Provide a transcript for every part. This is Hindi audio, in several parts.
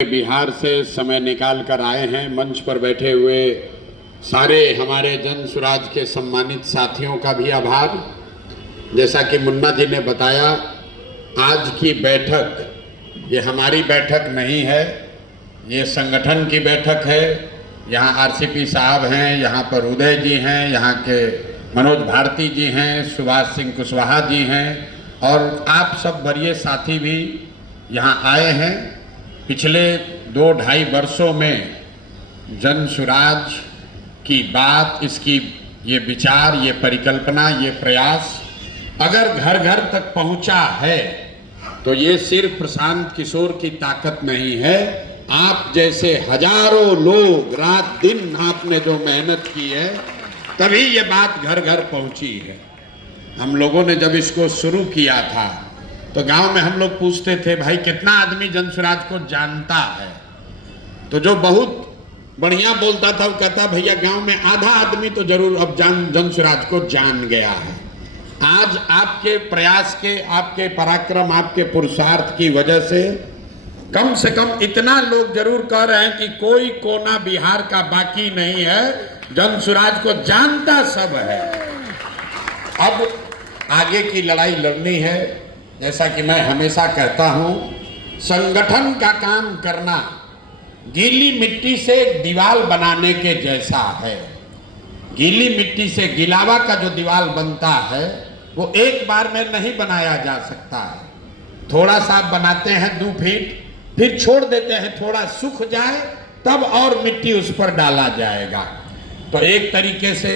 बिहार से समय निकाल कर आए हैं। मंच पर बैठे हुए सारे हमारे जन सुराज के सम्मानित साथियों का भी आभार। जैसा कि मुन्ना जी ने बताया, आज की बैठक ये हमारी बैठक नहीं है, ये संगठन की बैठक है। यहाँ आरसीपी साहब हैं, यहाँ पर उदय जी हैं, यहाँ के मनोज भारती जी हैं, सुभाष सिंह कुशवाहा जी हैं और आप सब वरीय साथी भी यहाँ आए हैं। पिछले 2-2.5 वर्षों में जन सुराज की बात, इसकी ये विचार, ये परिकल्पना, ये प्रयास अगर घर घर तक पहुंचा है तो ये सिर्फ प्रशांत किशोर की ताकत नहीं है। आप जैसे हजारों लोग रात दिन आपने जो मेहनत की है, तभी ये बात घर घर पहुंची है। हम लोगों ने जब इसको शुरू किया था तो गांव में हम लोग पूछते थे, भाई कितना आदमी जन सुराज को जानता है? तो जो बहुत बढ़िया बोलता था वो कहता, भैया गांव में आधा आदमी तो जरूर अब जन सुराज को जान गया है। आज आपके प्रयास के, आपके पराक्रम, आपके पुरुषार्थ की वजह से कम इतना लोग जरूर कह रहे हैं कि कोई कोना बिहार का बाकी नहीं है, जन सुराज को जानता सब है। अब आगे की लड़ाई लड़नी है। जैसा कि मैं हमेशा कहता हूं, संगठन का काम करना गीली मिट्टी से दीवार बनाने के जैसा है। गीली मिट्टी से गिलावा का जो दीवार बनता है वो एक बार में नहीं बनाया जा सकता है। थोड़ा सा बनाते हैं 2 फीट, फिर छोड़ देते हैं, थोड़ा सूख जाए तब और मिट्टी उस पर डाला जाएगा। तो एक तरीके से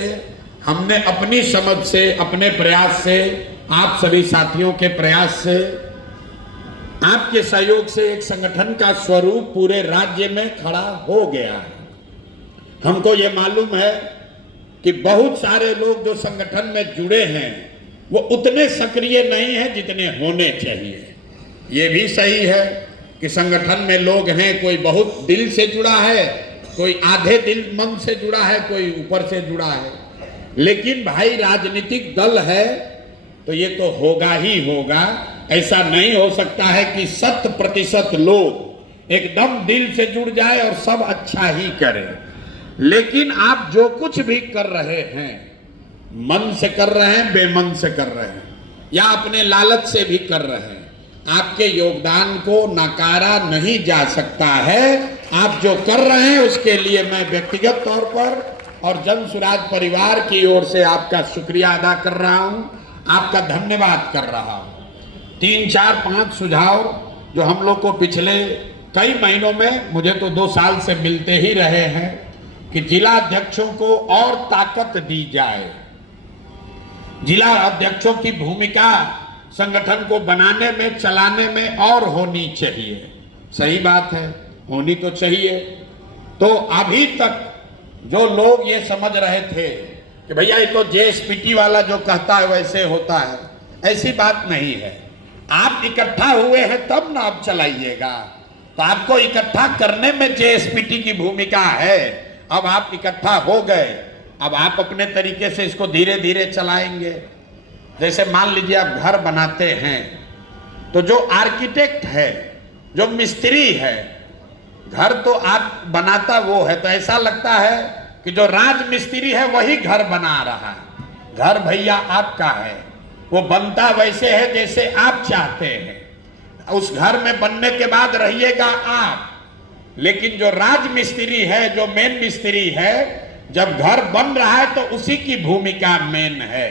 हमने अपनी समझ से, अपने प्रयास से, आप सभी साथियों के प्रयास से, आपके सहयोग से एक संगठन का स्वरूप पूरे राज्य में खड़ा हो गया है। हमको ये मालूम है कि बहुत सारे लोग जो संगठन में जुड़े हैं वो उतने सक्रिय नहीं हैं जितने होने चाहिए। ये भी सही है कि संगठन में लोग हैं, कोई बहुत दिल से जुड़ा है, कोई आधे दिल मन से जुड़ा है, कोई ऊपर से जुड़ा है। लेकिन भाई राजनीतिक दल है तो ये तो होगा ही होगा। ऐसा नहीं हो सकता है कि 100% लोग एकदम दिल से जुड़ जाए और सब अच्छा ही करें। लेकिन आप जो कुछ भी कर रहे हैं, मन से कर रहे हैं, बेमन से कर रहे हैं या अपने लालच से भी कर रहे हैं, आपके योगदान को नकारा नहीं जा सकता है। आप जो कर रहे हैं उसके लिए मैं व्यक्तिगत तौर पर और जन सुराज परिवार की ओर से आपका शुक्रिया अदा कर रहा हूं, आपका धन्यवाद कर रहा हूं। 3, 4, 5 सुझाव जो हम लोग को पिछले कई महीनों में, मुझे तो 2 साल से मिलते ही रहे हैं कि जिला अध्यक्षों को और ताकत दी जाए। जिला अध्यक्षों की भूमिका संगठन को बनाने में, चलाने में और होनी चाहिए। सही बात है, होनी तो चाहिए। तो अभी तक जो लोग ये समझ रहे थे कि भैया ये तो जेएसपीटी वाला जो कहता है वैसे होता है, ऐसी बात नहीं है। आप इकट्ठा हुए हैं तब ना आप चलाइएगा, तो आपको इकट्ठा करने में जेएसपीटी की भूमिका है। अब आप इकट्ठा हो गए, अब आप अपने तरीके से इसको धीरे धीरे चलाएंगे। जैसे मान लीजिए आप घर बनाते हैं तो जो आर्किटेक्ट है, जो मिस्त्री है, घर तो आप बनाता वो है, तो ऐसा लगता है कि जो राज मिस्त्री है वही घर बना रहा है। घर भैया आपका है, वो बनता वैसे है जैसे आप चाहते हैं। उस घर में बनने के बाद रहिएगा आप, लेकिन जो राज मिस्त्री है, जो मेन मिस्त्री है, जब घर बन रहा है तो उसी की भूमिका मेन है,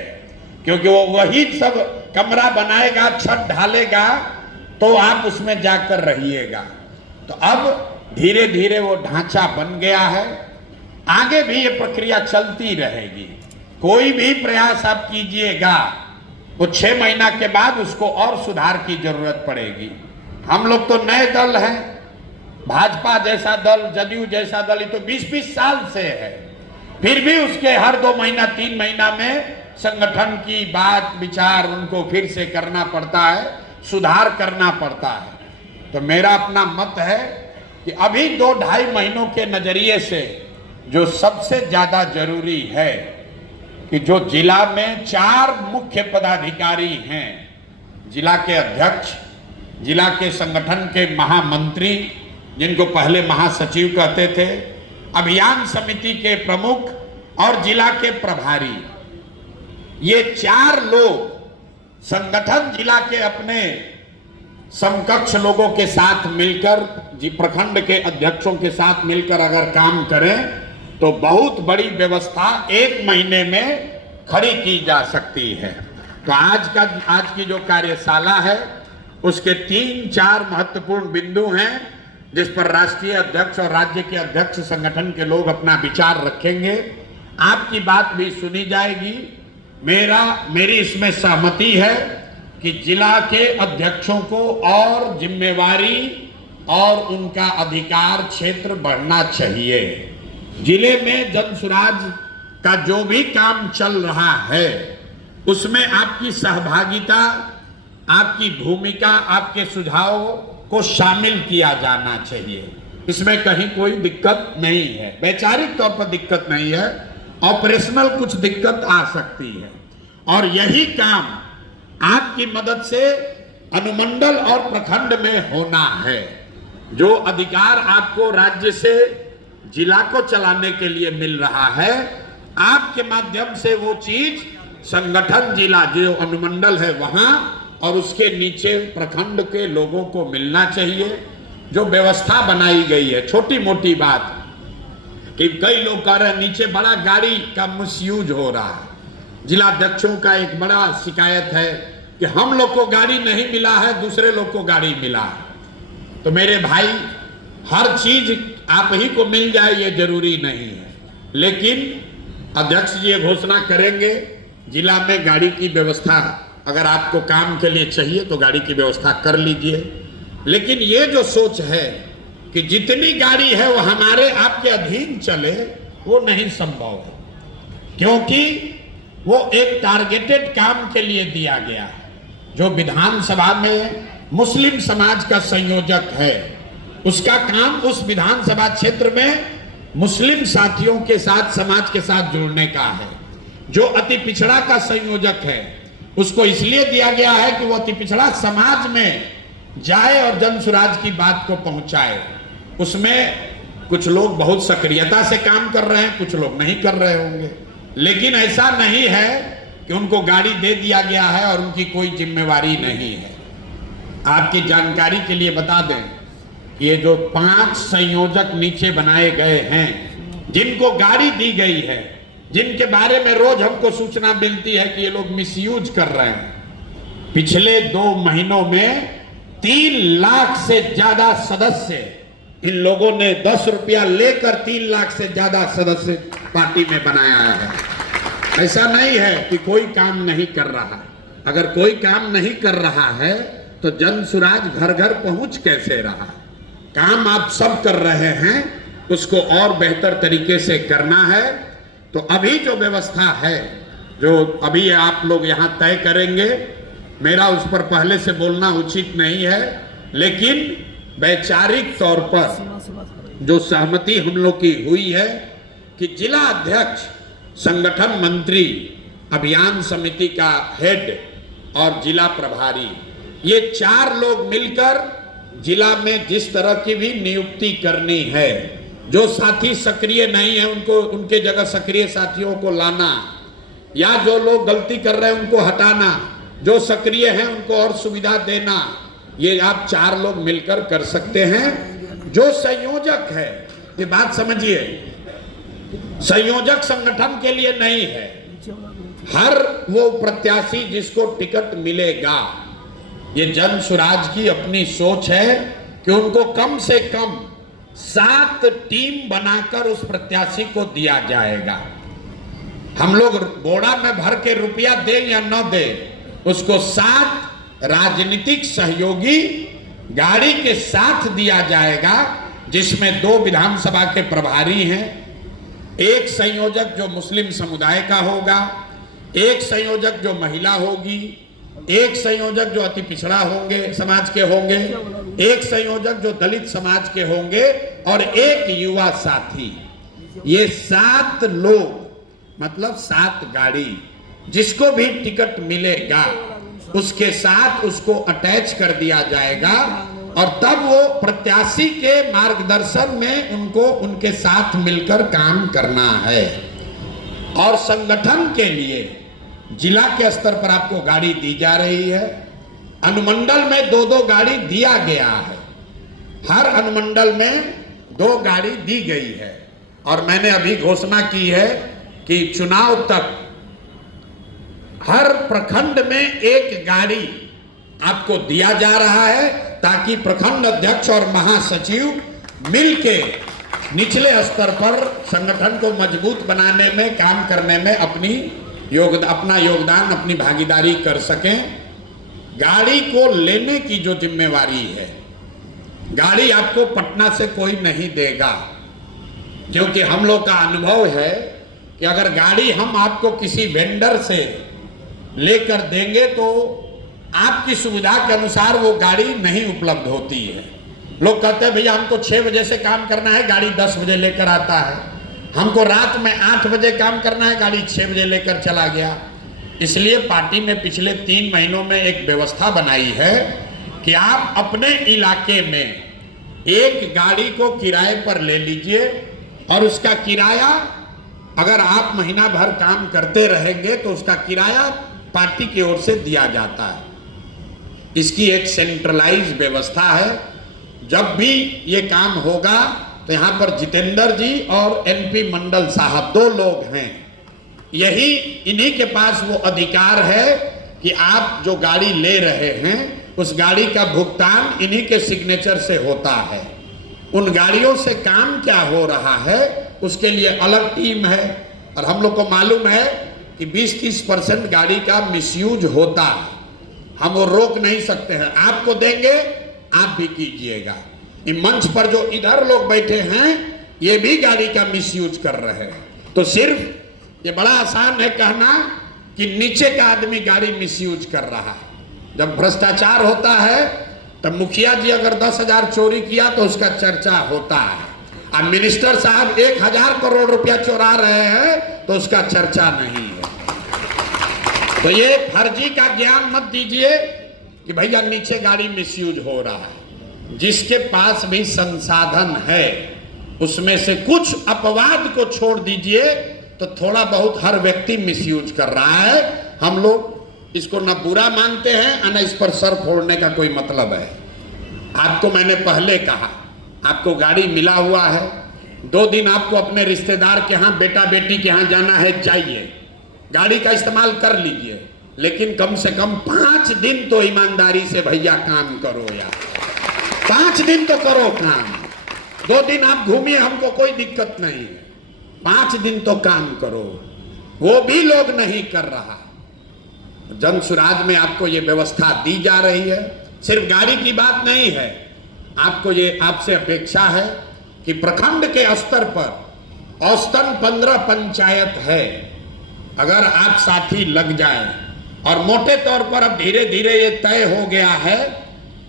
क्योंकि वो वही सब कमरा बनाएगा, छत ढालेगा, तो आप उसमें जाकर रहिएगा। तो अब धीरे धीरे वो ढांचा बन गया है, आगे भी ये प्रक्रिया चलती रहेगी। कोई भी प्रयास आप कीजिएगा वो 6 महीना के बाद उसको और सुधार की जरूरत पड़ेगी। हम लोग तो नए दल हैं, भाजपा जैसा दल, जदयू जैसा दल, ये तो 20-20 साल से है, फिर भी उसके हर 2 महीना 3 महीना में संगठन की बात विचार उनको फिर से करना पड़ता है, सुधार करना पड़ता है। तो मेरा अपना मत है कि अभी 2-2.5 महीनों के नजरिए से जो सबसे ज्यादा जरूरी है कि जो जिला में 4 मुख्य पदाधिकारी हैं, जिला के अध्यक्ष, जिला के संगठन के महामंत्री जिनको पहले महासचिव कहते थे, अभियान समिति के प्रमुख और जिला के प्रभारी, ये 4 लोग संगठन जिला के अपने समकक्ष लोगों के साथ मिलकर, प्रखंड के अध्यक्षों के साथ मिलकर अगर काम करें तो बहुत बड़ी व्यवस्था 1 महीने में खड़ी की जा सकती है। तो आज की जो कार्यशाला है उसके 3-4 महत्वपूर्ण बिंदु हैं जिस पर राष्ट्रीय अध्यक्ष और राज्य के अध्यक्ष संगठन के लोग अपना विचार रखेंगे। आपकी बात भी सुनी जाएगी। मेरी इसमें सहमति है कि जिला के अध्यक्षों को और जिम्मेवारी और उनका अधिकार क्षेत्र बढ़ना चाहिए। जिले में जन सुराज का जो भी काम चल रहा है उसमें आपकी सहभागिता, आपकी भूमिका, आपके सुझाव को शामिल किया जाना चाहिए। इसमें कहीं कोई दिक्कत नहीं है, वैचारिक तौर पर दिक्कत नहीं है, ऑपरेशनल कुछ दिक्कत आ सकती है। और यही काम आपकी मदद से अनुमंडल और प्रखंड में होना है। जो अधिकार आपको राज्य से जिला को चलाने के लिए मिल रहा है, आपके माध्यम से वो चीज संगठन जिला जो अनुमंडल है वहां और उसके नीचे प्रखंड के लोगों को मिलना चाहिए। जो व्यवस्था बनाई गई है, छोटी मोटी बात कि कई लोग कह रहे हैं नीचे बड़ा गाड़ी का मिसयूज हो रहा है। जिलाध्यक्षों का एक बड़ा शिकायत है कि हम लोग को गाड़ी नहीं मिला है, दूसरे लोग को गाड़ी मिला है। तो मेरे भाई, हर चीज आप ही को मिल जाए ये जरूरी नहीं है, लेकिन अध्यक्ष जी ये घोषणा करेंगे जिला में गाड़ी की व्यवस्था, अगर आपको काम के लिए चाहिए तो गाड़ी की व्यवस्था कर लीजिए। लेकिन ये जो सोच है कि जितनी गाड़ी है वो हमारे आपके अधीन चले, वो नहीं संभव है, क्योंकि वो एक टारगेटेड काम के लिए दिया गया है। जो विधानसभा में मुस्लिम समाज का संयोजक है, उसका काम उस विधानसभा क्षेत्र में मुस्लिम साथियों के साथ, समाज के साथ जुड़ने का है। जो अति पिछड़ा का संयोजक है, उसको इसलिए दिया गया है कि वो अति पिछड़ा समाज में जाए और जन सुराज की बात को पहुंचाए। उसमें कुछ लोग बहुत सक्रियता से काम कर रहे हैं, कुछ लोग नहीं कर रहे होंगे, लेकिन ऐसा नहीं है कि उनको गाड़ी दे दिया गया है और उनकी कोई जिम्मेवारी नहीं है। आपकी जानकारी के लिए बता दें, ये जो 5 संयोजक नीचे बनाए गए हैं, जिनको गाड़ी दी गई है, जिनके बारे में रोज हमको सूचना मिलती है कि ये लोग मिसयूज कर रहे हैं, पिछले 2 महीनों में 3 लाख से ज्यादा सदस्य इन लोगों ने 10 रुपया लेकर 3 लाख से ज्यादा सदस्य पार्टी में बनाया है। ऐसा नहीं है कि कोई काम नहीं कर रहा है। अगर कोई काम नहीं कर रहा है तो जन सुराज घर घर पहुंच कैसे रहा? काम आप सब कर रहे हैं, उसको और बेहतर तरीके से करना है। तो अभी जो व्यवस्था है, जो अभी आप लोग यहाँ तय करेंगे, मेरा उस पर पहले से बोलना उचित नहीं है, लेकिन वैचारिक तौर पर जो सहमति हम लोग की हुई है कि जिला अध्यक्ष, संगठन मंत्री, अभियान समिति का हेड और जिला प्रभारी, ये 4 लोग मिलकर जिला में जिस तरह की भी नियुक्ति करनी है, जो साथी सक्रिय नहीं है उनको उनके जगह सक्रिय साथियों को लाना, या जो लोग गलती कर रहे हैं उनको हटाना, जो सक्रिय हैं उनको और सुविधा देना, ये आप 4 लोग मिलकर कर सकते हैं। जो संयोजक है, ये बात समझिए, संयोजक संगठन के लिए नहीं है। हर वो प्रत्याशी जिसको टिकट मिलेगा, ये जन सुराज की अपनी सोच है कि उनको कम से कम 7 टीम बनाकर उस प्रत्याशी को दिया जाएगा। हम लोग बोड़ा में भर के रुपया दें या न दें, उसको 7 राजनीतिक सहयोगी गाड़ी के साथ दिया जाएगा, जिसमें 2 विधानसभा के प्रभारी हैं, 1 संयोजक जो मुस्लिम समुदाय का होगा, 1 संयोजक जो महिला होगी, 1 संयोजक जो अति पिछड़ा होंगे समाज के होंगे, 1 संयोजक जो दलित समाज के होंगे और 1 युवा साथी। ये 7 लोग, मतलब 7 गाड़ी, जिसको भी टिकट मिलेगा उसके साथ उसको अटैच कर दिया जाएगा और तब वो प्रत्याशी के मार्गदर्शन में उनको उनके साथ मिलकर काम करना है। और संगठन के लिए जिला के स्तर पर आपको गाड़ी दी जा रही है, अनुमंडल में 2-2 गाड़ी दिया गया है, हर अनुमंडल में 2 गाड़ी दी गई है। और मैंने अभी घोषणा की है कि चुनाव तक हर प्रखंड में 1 गाड़ी आपको दिया जा रहा है, ताकि प्रखंड अध्यक्ष और महासचिव मिलके निचले स्तर पर संगठन को मजबूत बनाने में, काम करने में अपना योगदान, अपनी भागीदारी कर सकें। गाड़ी को लेने की जो जिम्मेवारी है, गाड़ी आपको पटना से कोई नहीं देगा, क्योंकि हम लोग का अनुभव है कि अगर गाड़ी हम आपको किसी वेंडर से लेकर देंगे तो आपकी सुविधा के अनुसार वो गाड़ी नहीं उपलब्ध होती है। लोग कहते हैं भैया हमको 6 बजे से काम करना है, गाड़ी 10 बजे लेकर आता है, हमको रात में 8 बजे काम करना है, गाड़ी 6 बजे लेकर चला गया। इसलिए पार्टी ने पिछले 3 महीनों में एक व्यवस्था बनाई है कि आप अपने इलाके में 1 गाड़ी को किराए पर ले लीजिए, और उसका किराया अगर आप महीना भर काम करते रहेंगे तो उसका किराया पार्टी की ओर से दिया जाता है। इसकी एक सेंट्रलाइज व्यवस्था है। जब भी ये काम होगा तो यहाँ पर जितेंद्र जी और एनपी मंडल साहब 2 लोग हैं, इन्हीं के पास वो अधिकार है कि आप जो गाड़ी ले रहे हैं उस गाड़ी का भुगतान इन्हीं के सिग्नेचर से होता है। उन गाड़ियों से काम क्या हो रहा है उसके लिए अलग टीम है, और हम लोग को मालूम है कि 20-30% गाड़ी का मिसयूज होता है, हम वो रोक नहीं सकते हैं। आपको देंगे, आप भी कीजिएगा। इन मंच पर जो इधर लोग बैठे हैं ये भी गाड़ी का मिसयूज कर रहे हैं। तो सिर्फ ये बड़ा आसान है कहना कि नीचे का आदमी गाड़ी मिसयूज कर रहा है। जब भ्रष्टाचार होता है तब मुखिया जी अगर 10,000 चोरी किया तो उसका चर्चा होता है, अब मिनिस्टर साहब 1,000 करोड़ रुपया चुरा रहे हैं तो उसका चर्चा नहीं है। तो ये फर्जी का ज्ञान मत दीजिए कि भैया नीचे गाड़ी मिसयूज हो रहा है। जिसके पास भी संसाधन है उसमें से कुछ अपवाद को छोड़ दीजिए, तो थोड़ा बहुत हर व्यक्ति मिसयूज कर रहा है। हम लोग इसको न बुरा मानते हैं और न इस पर सर फोड़ने का कोई मतलब है। आपको मैंने पहले कहा, आपको गाड़ी मिला हुआ है, 2 दिन आपको अपने रिश्तेदार के यहाँ, बेटा बेटी के यहाँ जाना है, जाइए, गाड़ी का इस्तेमाल कर लीजिए, लेकिन कम से कम 5 दिन तो ईमानदारी से भैया काम करो यार। 5 दिन तो करो काम। 2 दिन आप घूमिए, हमको कोई दिक्कत नहीं है, 5 दिन तो काम करो। वो भी लोग नहीं कर रहा। जन सुराज में आपको ये व्यवस्था दी जा रही है। सिर्फ गाड़ी की बात नहीं है, आपको ये आपसे अपेक्षा है कि प्रखंड के स्तर पर औसतन 15 पंचायत है, अगर आप साथी लग जाए, और मोटे तौर पर अब धीरे धीरे ये तय हो गया है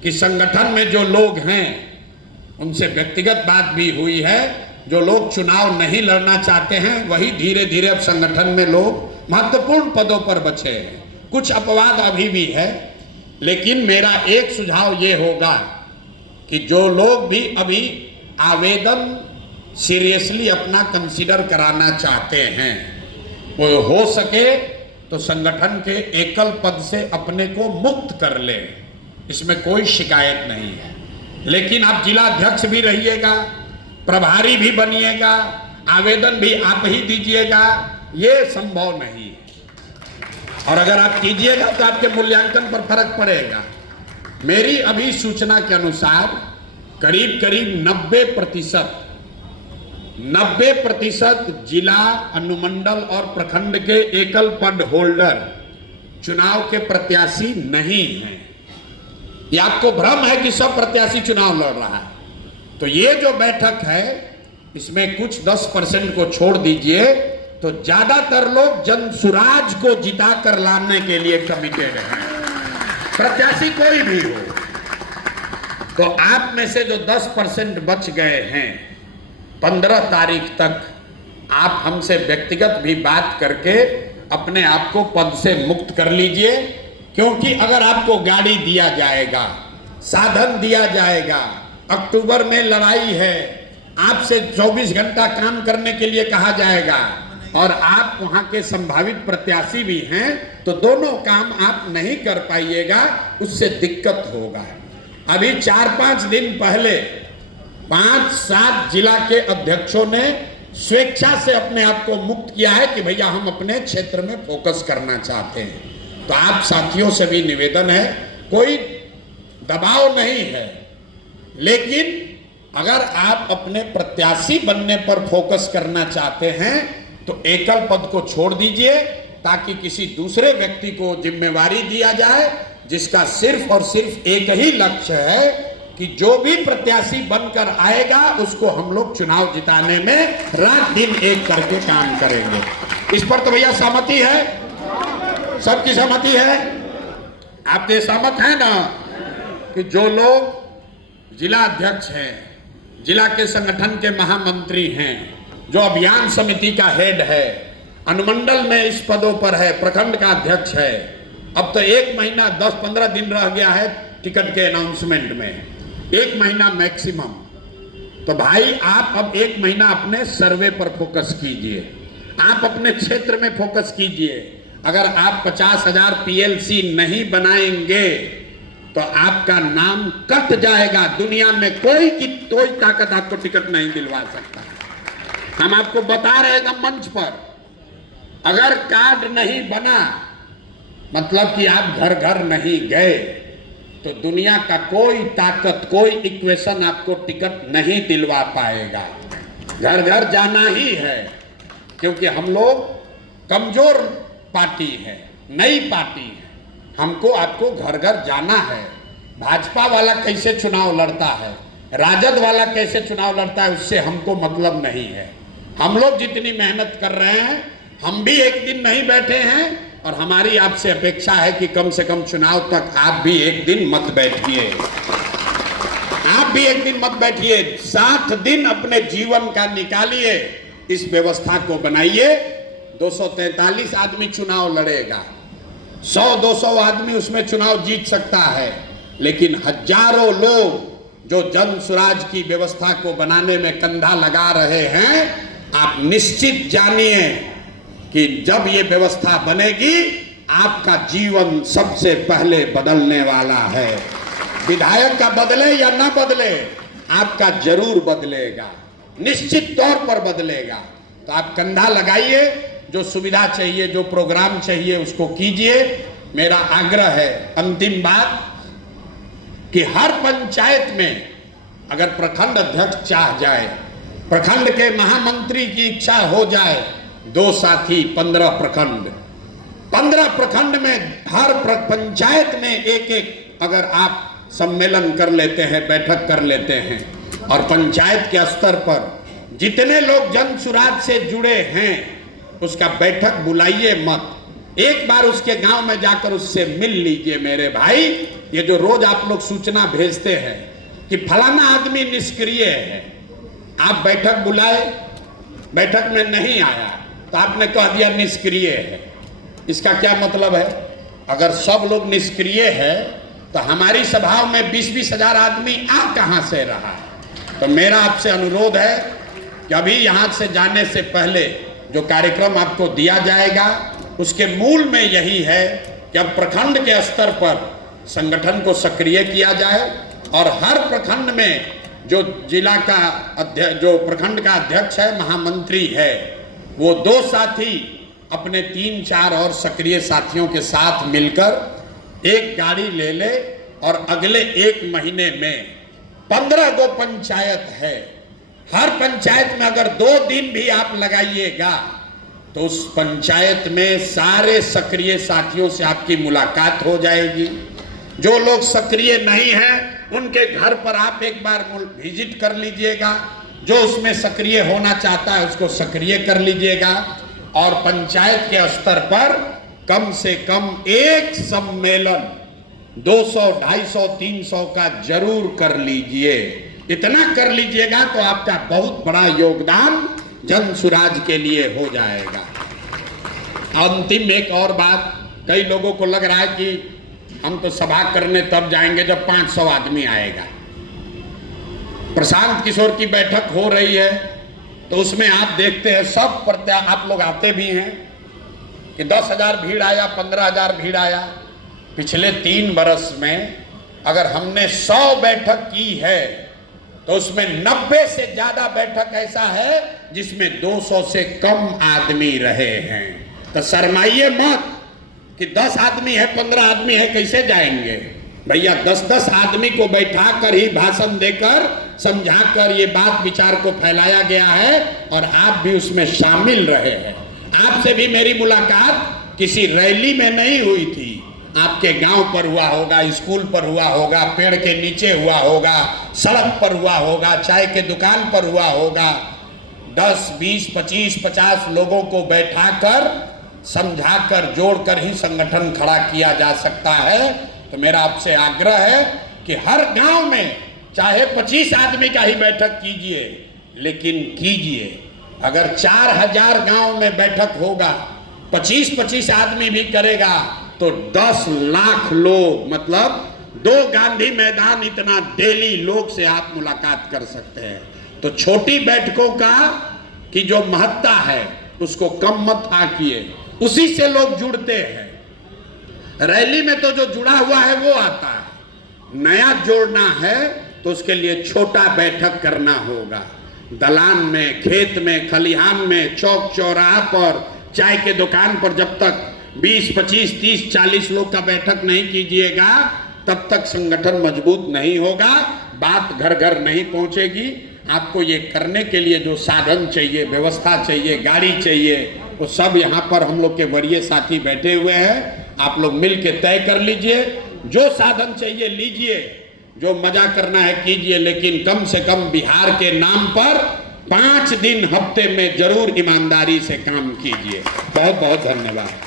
कि संगठन में जो लोग हैं उनसे व्यक्तिगत बात भी हुई है, जो लोग चुनाव नहीं लड़ना चाहते हैं वही धीरे धीरे अब संगठन में लोग महत्वपूर्ण पदों पर बचे हैं। कुछ अपवाद अभी भी है, लेकिन मेरा एक सुझाव ये होगा कि जो लोग भी अभी आवेदन सीरियसली अपना कंसीडर कराना चाहते हैं वो हो सके तो संगठन के एकल पद से अपने को मुक्त कर ले, इसमें कोई शिकायत नहीं है। लेकिन आप जिला अध्यक्ष भी रहिएगा, प्रभारी भी बनिएगा, आवेदन भी आप ही दीजिएगा, ये संभव नहीं है। और अगर आप कीजिएगा तो आपके मूल्यांकन पर फर्क पड़ेगा। मेरी अभी सूचना के अनुसार करीब करीब 90% जिला, अनुमंडल और प्रखंड के एकल पद होल्डर चुनाव के प्रत्याशी नहीं हैं। ये आपको भ्रम है कि सब प्रत्याशी चुनाव लड़ रहा है। तो ये जो बैठक है इसमें कुछ 10% को छोड़ दीजिए, तो ज्यादातर लोग जन सुराज को जिता कर लाने के लिए कमिटेड हैं, प्रत्याशी कोई भी हो। तो आप में से जो 10% बच गए हैं, 15 तारीख तक आप हमसे व्यक्तिगत भी बात करके अपने आप को पद से मुक्त कर लीजिए, क्योंकि अगर आपको गाड़ी दिया जाएगा, साधन दिया जाएगा। अक्टूबर में लड़ाई है, आपसे 24 घंटा काम करने के लिए कहा जाएगा और आप वहां के संभावित प्रत्याशी भी हैं, तो दोनों काम आप नहीं कर पाइएगा, उससे दिक्कत होगा। अभी 4-5 दिन पहले 5-7 जिला के अध्यक्षों ने स्वेच्छा से अपने आप को मुक्त किया है कि भैया हम अपने क्षेत्र में फोकस करना चाहते हैं। तो आप साथियों से भी निवेदन है, कोई दबाव नहीं है, लेकिन अगर आप अपने प्रत्याशी बनने पर फोकस करना चाहते हैं तो एकल पद को छोड़ दीजिए, ताकि किसी दूसरे व्यक्ति को जिम्मेवारी दिया जाए, जिसका सिर्फ और सिर्फ एक ही लक्ष्य है कि जो भी प्रत्याशी बनकर आएगा उसको हम लोग चुनाव जिताने में रात दिन एक करके काम करेंगे। इस पर तो भैया सहमति है, सबकी सहमति है। आप ये सहमत है ना कि जो लोग जिला अध्यक्ष हैं, जिला के संगठन के महामंत्री हैं, जो अभियान समिति का हेड है, अनुमंडल में इस पदों पर है, प्रखंड का अध्यक्ष है, अब तो 1 महीना 10-15 दिन रह गया है टिकट के अनाउंसमेंट में, 1 महीना मैक्सिमम। तो भाई आप अब 1 महीना अपने सर्वे पर फोकस कीजिए, आप अपने क्षेत्र में फोकस कीजिए। अगर आप 50,000 PLC नहीं बनाएंगे तो आपका नाम कट जाएगा। दुनिया में कोई ताकत आपको टिकट नहीं दिलवा सकता। हम आपको बता रहे हैं मंच पर, अगर कार्ड नहीं बना मतलब कि आप घर घर नहीं गए, तो दुनिया का कोई ताकत, कोई इक्वेशन आपको टिकट नहीं दिलवा पाएगा। घर घर जाना ही है, क्योंकि हम लोग कमजोर पार्टी है, नई पार्टी है, हमको आपको घर घर जाना है। भाजपा वाला कैसे चुनाव लड़ता है, राजद वाला कैसे चुनाव लड़ता है, उससे हमको मतलब नहीं है। हम लोग जितनी मेहनत कर रहे हैं, हम भी एक दिन नहीं बैठे हैं, और हमारी आपसे अपेक्षा है कि कम से कम चुनाव तक आप भी एक दिन मत बैठिए, आप भी एक दिन मत बैठिए। 60 दिन अपने जीवन का निकालिए, इस व्यवस्था को बनाइए। 243 आदमी चुनाव लड़ेगा, 100-200 आदमी उसमें चुनाव जीत सकता है, लेकिन हजारों लोग जो जन स्वराज की व्यवस्था को बनाने में कंधा लगा रहे हैं, आप निश्चित जानिए कि जब ये व्यवस्था बनेगी आपका जीवन सबसे पहले बदलने वाला है। विधायक का बदले या ना बदले, आपका जरूर बदलेगा, निश्चित तौर पर बदलेगा। तो आप कंधा लगाइए, जो सुविधा चाहिए, जो प्रोग्राम चाहिए उसको कीजिए। मेरा आग्रह है, अंतिम बात, कि हर पंचायत में अगर प्रखंड अध्यक्ष चाह जाए, प्रखंड के महामंत्री की इच्छा हो जाए, 2 साथी 15 प्रखंड, 15 प्रखंड में हर पंचायत में एक अगर आप सम्मेलन कर लेते हैं, बैठक कर लेते हैं, और पंचायत के स्तर पर जितने लोग जन सुराज से जुड़े हैं उसका बैठक बुलाइए मत, एक बार उसके गांव में जाकर उससे मिल लीजिए। मेरे भाई, ये जो रोज आप लोग सूचना भेजते हैं कि फलाना आदमी निष्क्रिय है, आप बैठक बुलाए, बैठक में नहीं आया तो आपने कह दिया निष्क्रिय है। इसका क्या मतलब है? अगर सब लोग निष्क्रिय है तो हमारी सभाओं में 20-20 हजार आदमी आ कहां से रहा? तो मेरा आपसे अनुरोध है कि अभी यहां से जाने से पहले जो कार्यक्रम आपको दिया जाएगा उसके मूल में यही है कि अब प्रखंड के स्तर पर संगठन को सक्रिय किया जाए, और हर प्रखंड में जो जिला का अध्यक्ष, जो प्रखंड का अध्यक्ष है, महामंत्री है, वो 2 साथी अपने 3-4 और सक्रिय साथियों के साथ मिलकर एक गाड़ी ले ले, और अगले 1 महीने में 15 गो पंचायत है, हर पंचायत में अगर 2 दिन भी आप लगाइएगा तो उस पंचायत में सारे सक्रिय साथियों से आपकी मुलाकात हो जाएगी। जो लोग सक्रिय नहीं हैं उनके घर पर आप एक बार विजिट कर लीजिएगा, जो उसमें सक्रिय होना चाहता है उसको सक्रिय कर लीजिएगा, और पंचायत के स्तर पर कम से कम एक सम्मेलन 200, 250, 300 का जरूर कर लीजिए। इतना कर लीजिएगा तो आपका बहुत बड़ा योगदान जन सुराज के लिए हो जाएगा। अंतिम एक और बात, कई लोगों को लग रहा है कि हम तो सभा करने तब जाएंगे जब 500 आदमी आएगा। प्रशांत किशोर की बैठक हो रही है तो उसमें आप देखते हैं सब आप लोग आते भी हैं कि 10,000 भीड़ आया, 15,000 भीड़ आया। पिछले 3 बरस में अगर हमने 100 बैठक की है तो उसमें 90 से ज्यादा बैठक ऐसा है जिसमें 200 से कम आदमी रहे हैं। तो शर्माइए मत कि 10 आदमी है, 15 आदमी है, कैसे जाएंगे भैया। 10-10 आदमी को बैठा कर ही भाषण देकर समझाकर ये बात विचार को फैलाया गया है और आप भी उसमें शामिल रहे हैं। आपसे भी मेरी मुलाकात किसी रैली में नहीं हुई थी, आपके गांव पर हुआ होगा, स्कूल पर हुआ होगा, पेड़ के नीचे हुआ होगा, सड़क पर हुआ होगा, चाय के दुकान पर हुआ होगा। 10, 20, 25, 50 लोगों को बैठाकर समझाकर जोड़कर ही संगठन खड़ा किया जा सकता है। तो मेरा आपसे आग्रह है कि हर गांव में चाहे 25 आदमी का ही बैठक कीजिए, लेकिन कीजिए। अगर 4,000 गांव में बैठक होगा, 25-25 आदमी भी करेगा तो 10 लाख लोग, मतलब 2 गांधी मैदान इतना डेली लोग से आप मुलाकात कर सकते हैं। तो छोटी बैठकों का की जो महत्ता है उसको कम मत आंकिए, उसी से लोग जुड़ते हैं। रैली में तो जो जुड़ा हुआ है वो आता है, नया जोड़ना है तो उसके लिए छोटा बैठक करना होगा। दलान में, खेत में, खलिहान में, चौक चौराहा पर, चाय के दुकान पर जब तक 20, 25, 30, 40 लोग का बैठक नहीं कीजिएगा तब तक संगठन मजबूत नहीं होगा, बात घर घर नहीं पहुंचेगी। आपको ये करने के लिए जो साधन चाहिए, व्यवस्था चाहिए, गाड़ी चाहिए, वो सब यहाँ पर हम लोग के वरीय साथी बैठे हुए हैं। आप लोग मिल के तय कर लीजिए, जो साधन चाहिए लीजिए, जो मजा करना है कीजिए, लेकिन कम से कम बिहार के नाम पर 5 दिन हफ्ते में जरूर ईमानदारी से काम कीजिए। बहुत बहुत धन्यवाद।